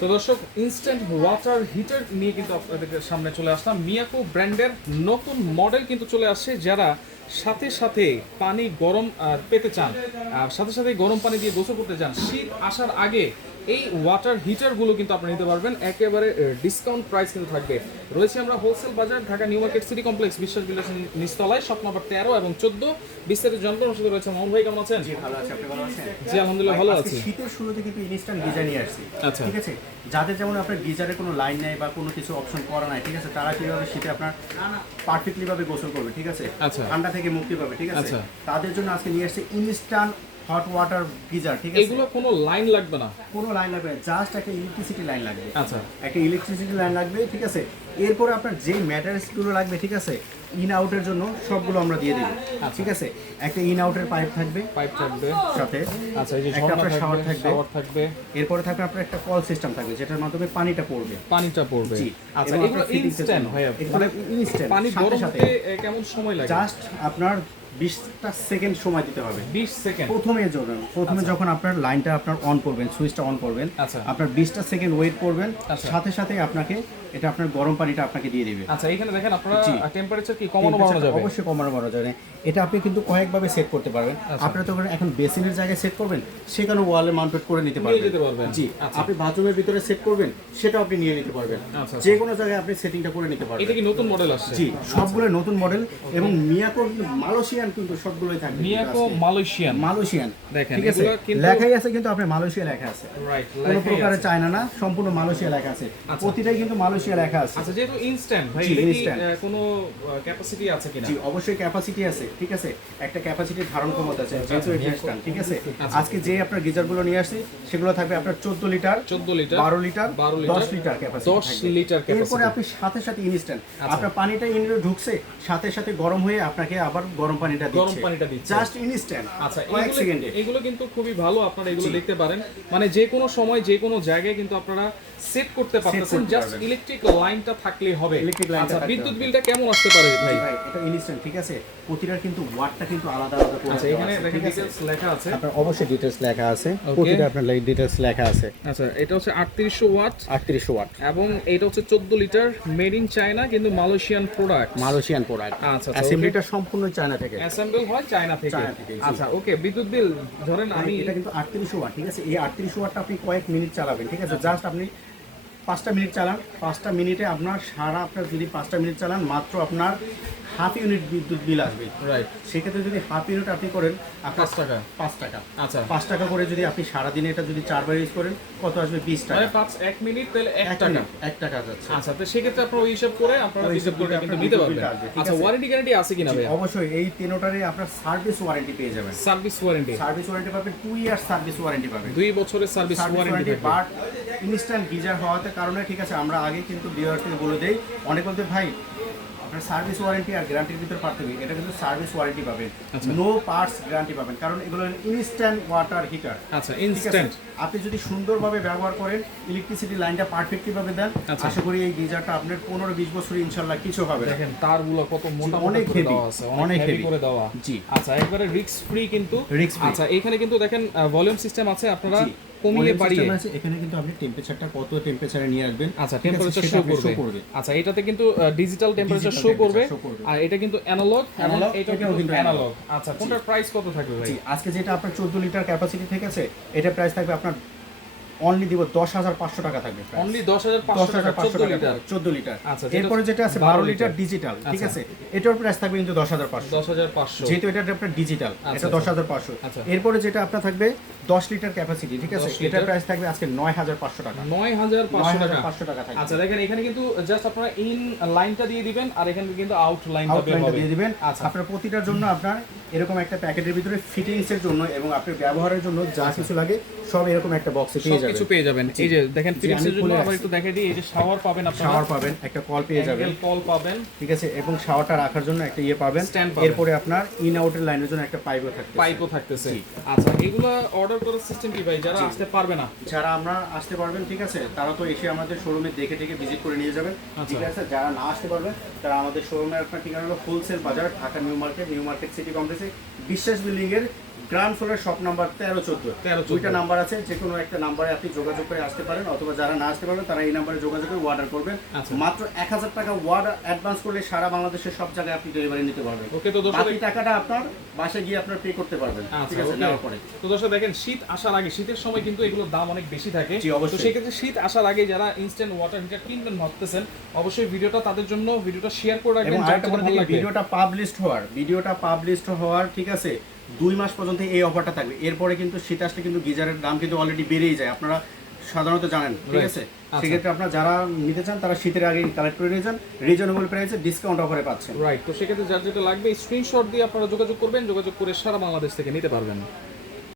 তো দর্শক instant water heater নিয়ে কিন্তু আপনাদের সামনে চলে আসলাম। মিয়াকো ব্র্যান্ডের নতুন মডেল কিন্তু চলে আসছে, যারা সাথে সাথে পানি গরম পেতে চান। সাথে সাথে গরম পানি দিয়ে গোসল করতে চান। শীত আসার আগে এই ওয়াটার হিটারগুলো কিন্তু আপনি নিতে পারবেন। একেবারে ডিসকাউন্ট প্রাইস কিন্তু থাকবে। রয়েছে আমরা হোলসেল বাজার Dhaka New Market City Complex Biswas বিলাস নিস্তলায় শপ নম্বর তেরো এবং চোদ্দ। বিস্তারিত যন্ত্রণার সাথে রয়েছে মোহন ভাই কেমন আছেন? জি আলহামদুলিল্লাহ ভালো আছি। শীতের শুরুতে কিন্তু ইনস্ট্যান্ট গিজার নিয়ে আসছি। আচ্ছা। ঠিক আছে? যাদের যেমন আপনার গিজারে কোনো লাইন নেই বা কোনো কিছু অপশন করা নাই ঠিক আছে? তারা কীভাবে শীতে আপনার পারফেক্টলি ভাবে গোসল করবে ঠিক আছে? আচ্ছা। ঠান্ডা থেকে মুক্তি পাবে ঠিক আছে আচ্ছা। তাদের জন্য আজকে নিয়ে আসছে ইনস্ট্যান্ট হট ওয়াটার গিজার ঠিক আছে? এগুলো কোনো লাইন লাগবে না? কোনো লাইন লাগবে জাস্ট একটা ইলেকট্রিসিটি লাইন লাগবে। আচ্ছা। একটা ইলেকট্রিসিটি লাইন লাগবে ঠিক আছে? এরপরে আপনার যে ম্যাটারিয়ালসগুলো লাগবে ঠিক আছে ইন আউটের জন্য সবগুলো আমরা দিয়ে দেবো ঠিক আছে? একটা ইন আউটের পাইপ থাকবে পাইপ থাকবে। সাথে আচ্ছা এই যে একটা আপনার থাকবে shower থাকবে। শাওয়ার থাকবে। এরপরে থাকবে আপনার একটা কল সিস্টেম থাকবে যেটার মাধ্যমে পানিটা পড়বে। পানিটা পড়বে। জি। আচ্ছা এগুলো ইনস্ট্যান্ট এগুলো মানে instant, পানি সাথে গরম হতে কেমন সময় লাগে? জাস্ট আপনার বিশটা সেকেন্ড সময় দিতে হবে। 20 সেকেন্ড প্রথমে যখন প্রথমে যখন আপনার লাইনটা আপনার অন করবেন সুইচটা অন করবেন আচ্ছা। আপনার বিশটা সেকেন্ড ওয়েট করবেন আচ্ছা। সাথে সাথে আপনাকে এটা আপনার গরম পানিটা আপনাকে দিয়ে দিবে। আচ্ছা এখানে দেখেন আপনারা টেম্পারেচার কি কমানো বাড়ানো যাবে? অবশ্যই কমানো বাড়ানো যাবে। এটা আপনি কিন্তু কয়েকভাবে সেট করতে পারবেন। আচ্ছা। আপনারা তখন এখন বেসিনের জায়গায় সেট করবেন সেখানে ওয়ালে মাউন্টেড করে নিতে পারবেন। জি। আচ্ছা। আপনি বাথরুমের ভিতরে সেট করবেন সেটাও আপনি নিয়ে নিতে পারবেন। আচ্ছা। যে কোনো জায়গায় আপনি সেটিংটা করে নিতে পারবেন। এটা কি নতুন মডেল আসছে? জি সবগুলো নতুন মডেল এবং মিয়াকো কিন্তু সবগুলোই থাকবে মিয়াকো মালয়েশিয়ান মালয়েশিয়ান দেখেন, ঠিক আছে? লেখাই আছে কিন্তু আপনার মালয়েশিয়া লেখা আছে। রাইট কোনো প্রকারে চায়না না সম্পূর্ণ মালয়েশিয়া লেখা আছে। প্রতিটাই কিন্তু মালয়েশিয়া লেখা আছে। আচ্ছা যেহেতু ইনস্ট্যান্ট ভাই কোনো ক্যাপাসিটি আছে কিনা? জি অবশ্যই ক্যাপাসিটি আছে ঠিক আছে? একটা ক্যাপাসিটি ধারণ ক্ষমতা আছে যেহেতু এটা instant, ঠিক আছে? আচ্ছা। আজকে যে আপনার গিজারগুলো নিয়ে আসছি সেগুলো থাকবে আপনার চোদ্দ লিটার 14 লিটার বারো লিটার 12 লিটার, দশ লিটার ক্যাপাসিটি 10 লিটার এরপরে আপনি সাথে সাথে ইনস্ট্যান্ট আচ্ছা। আপনার পানিটা ইনলে ঢুকছে সাথে সাথে গরম হয়ে আপনাকে আবার গরম পানিটা দিচ্ছে। গরম পানিটা দিচ্ছে। জাস্ট ইনস্ট্যান্ট আচ্ছা কয়েক সেকেন্ডে। এগুলো কিন্তু খুবই ভালো আপনারা এগুলো দেখতে পারেন। মানে যে কোনো সময় যে কোনো জায়গায় কিন্তু আপনারা সেট করতে পারতেছেন। জাস্ট ইলেকট্রিক লাইনটা থাকলেই হবে। Line টা আচ্ছা বিদ্যুৎ বিলটা কেমন আসতে পারে ভাই? ভাই এটা ইনস্ট্যান্ট ঠিক আছে? প্রতিটার কিন্তু ওয়াটটা কিন্তু আলাদা আলাদা করে আচ্ছা এখানে দেখেন ডিটেইলস লেখা আছে। আপনার অবশ্যই ডিটেলস লেখা আছে। প্রতিটা আপনার ডিটেলস লেখা আছে। আচ্ছা এটা হচ্ছে আটত্রিশশো ওয়াট আটত্রিশশো ওয়াট এবং এটা হচ্ছে চোদ্দ লিটার মেড ইন চায়না কিন্তু মালয়েশিয়ান প্রোডাক্ট মালয়েশিয়ান প্রোডাক্ট আচ্ছা, আচ্ছা, অ্যাসেম্বলিটা সম্পূর্ণ চায়না থেকে। অ্যাসেম্বল হয় চায়না থেকে। আচ্ছা ওকে বিদ্যুৎ বিল ধরেন আমি এটা কিন্তু আটত্রিশশো ওয়াট ঠিক আছে? এই আটত্রিশশো ওয়াটটা আপনি কয়েক মিনিট চালাবেন ঠিক আছে? জাস্ট আপনি পাঁচটা মিনিট চালান পাঁচটা মিনিটে আপনার সারা আপনার যদি পাঁচটা মিনিট চালান মাত্র আপনার হাফ ইউনিট বিদ্যুৎ বিল আসবে। রাইট সেক্ষেত্রে যদি হাফ ইউনিট আপনি করেন পাঁচ টাকা। পাঁচ টাকা। আচ্ছা। পাঁচ টাকা করে যদি আপনি সারাদিনে এটা যদি চারবার ইউজ করেন কত আসবে? বিশ টাকা। মানে পাঁচ এক মিনিট তাহলে এক টাকা। এক টাকা যাচ্ছে। আচ্ছা তো সেক্ষেত্রে আপনার ওই হিসাব করে আপনারা ওই হিসাব করে কিন্তু নিতে পারবেন। আচ্ছা ওয়ারেন্টি গ্যারান্টি আছে? কিনা ভাই অবশ্যই এই তিনোটারে আপনার সার্ভিস ওয়ারেন্টি পেয়ে যাবেন। সার্ভিস ওয়ারেন্টি সার্ভিস ওয়ারেন্টি পাবেন টু ইয়ার সার্ভিস ওয়ারেন্টি পাবেন। দুই বছরের service warranty but instant geyser হওয়াতে কারণে ঠিক আছে আমরা আগে কিন্তু বিয়ার থেকে বলে দেই অনেক বলতে ভাই আপনার সার্ভিস ওয়ারেন্টি আর গ্যারান্টির ভিতর পার্থক্য এটা কিন্তু সার্ভিস ওয়ারেন্টি পাবেন। নো পার্টস গ্যারান্টি পাবেন কারণ এগুলো ইনস্ট্যান্ট ওয়াটার হিটার আচ্ছা ইনস্ট্যান্ট আপনি যদি সুন্দরভাবে ব্যবহার করেন ইলেকট্রিসিটি লাইনটা পারফেক্টলি ভাবে দেন আচ্ছা। আশা করি এই গিজারটা আপনার পনেরো বিশ বছর ইনশাল্লাহ কিছু হবে দেখেন তারগুলো কত মোটা অনেক দেওয়া আছে অনেক হেভি করে দেওয়া জি। আচ্ছা একবারে রিস্ক ফ্রি কিন্তু। আচ্ছা এখানে কিন্তু দেখেন ভলিউম সিস্টেম আছে আপনারা। কমিয়ে বাড়িয়ে। আছে, এখানে কিন্তু আপনি টেম্পারেচারটা কত টেম্পারেচারে নিয়ে আসবেন আচ্ছা টেম্পারেচার শো করবে। আচ্ছা এটাতে কিন্তু ডিজিটাল টেম্পারেচার শো করবে। আর এটা কিন্তু অ্যানালগ অ্যানালগ এটা কিন্তু অ্যানালগ আচ্ছা কোনটার প্রাইস কত থাকবে ভাই? আজকে যেটা আপনার চোদ্দ লিটার ক্যাপাসিটি থেকে আছে এটা প্রাইস থাকবে আপনার অনলি দিব দশ হাজার পাঁচশো টাকা থাকবে অনলি দশ হাজার পাঁচশো টাকা চোদ্দ লিটার। চোদ্দ লিটার। আচ্ছা, এরপরে যেটা আছে বারো লিটার। ডিজিটাল ঠিক আচ্ছা। আছে? এটার প্রাইস থাকবে কিন্তু দশ হাজার পাঁচশো। দশ হাজার পাঁচশো। যেহেতু এটা আপনার ডিজিটাল আচ্ছা, এটা দশ হাজার পাঁচশো। আচ্ছা। এরপরে যেটা আপনার থাকবে দশ লিটার ক্যাপাসিটি ঠিক আছে? এটার প্রাইস থাকবে আজকে নয় হাজার পাঁচশো টাকা। নয় হাজার পাঁচশো টাকা। পাঁচশো টাকা থাকবে। আচ্ছা দেখেন এখানে কিন্তু জাস্ট আপনারা ইন লাইনটা দিয়ে দিবেন আর এখানে কিন্তু আউট লাইনটা বের আউটলাইনটা দিয়ে দিবেন। আচ্ছা। আপনার প্রতিটার জন্য আপনার এরকম একটা প্যাকেটের ভিতরে ফিটিংস এর জন্য এবং আপনার ব্যবহারের জন্য যা কিছু লাগে সব এরকম একটা বক্সে পেয়ে সবকিছু যাবেন পেয়ে যাবেন। এই যে দেখেন ফিলিপসের জন্য আবার একটু দেখে দিই এই যে শাওয়ার পাবেন আপনারা। শাওয়ার পাবেন একটা কল পেয়ে যাবেন। কল পাবেন। ঠিক আছে এবং শাওয়ারটা রাখার জন্য একটা ইয়ে পাবেন। এরপরে আপনার ইন আউটের লাইনের জন্য একটা পাইপও থাকবে পাইপও থাকতেছে। আচ্ছা এগুলো অর্ডার করার সিস্টেম কি ভাই? যারা আসতে পারবে না। যারা আমরা আসতে পারবেন ঠিক আছে তারা তো এসে আমাদের শোরুমে দেখে দেখে ভিজিট করে নিয়ে যাবেন। আচ্ছা। ঠিক আছে যারা না আসতে পারবেন তারা আমাদের শোরুমের আপনার ঠিকানা হলো হোলসেল বাজার Dhaka New Market New Market City কমপ্লেক্সে বিশ্বাস বিল্ডিং এর গ্রাউন্ড ফ্লোরের শপ নাম্বার তেরো চোদ্দ। 13 14 দুইটা নাম্বার আছে যে কোনো একটা নাম্বারে আপনি যোগাযোগ করে আসতে পারেন অথবা যারা না আসতে পারবেন তারা এই নাম্বারে যোগাযোগ করে অর্ডার করবেন আচ্ছা। মাত্র এক হাজার টাকা ওয়ার্ড অ্যাডভান্স করলে সারা বাংলাদেশের সব জায়গায় আপনি ডেলিভারি নিতে পারবেন। ওকে তো দর্শক বাকি টাকাটা আপনার বাসায় গিয়ে আপনার পে করতে পারবেন। ঠিক আচ্ছা আছে নেওয়ার পরে। তো দর্শক দেখেন শীত আসার আগে শীতের সময় কিন্তু এগুলোর দাম অনেক বেশি থাকে। জি, অবশ্যই। তো সেক্ষেত্রে শীত আসার আগে যারা ইনস্ট্যান্ট ওয়াটার হিটার কিনবেন ভাবতেছেন অবশ্যই ভিডিওটা তাদের জন্য ভিডিওটা শেয়ার করে রাখবেন। ভিডিওটা পাবলিশড হওয়ার ভিডিওটা পাবলিশড হওয়ার ঠিক আছে দুই মাস পর্যন্ত এই অফারটা থাকবে। এরপরে কিন্তু শীত আসলে কিন্তু গিজারের দাম কিন্তু অলরেডি বেড়েই যায়। আপনারা সাধারণত জানেন ঠিক আছে? আচ্ছা। সেক্ষেত্রে আপনারা যারা নিতে চান তারা শীতের আগে কালেক্ট করে নিয়ে যান। রিজনেবল প্রাইসে ডিসকাউন্ট অফারে পাচ্ছেন। রাইট তো সেক্ষেত্রে যার যেটা লাগবে স্ক্রিনশট দিয়ে আপনারা যোগাযোগ করবেন যোগাযোগ করে সারা বাংলাদেশ থেকে নিতে পারবেন।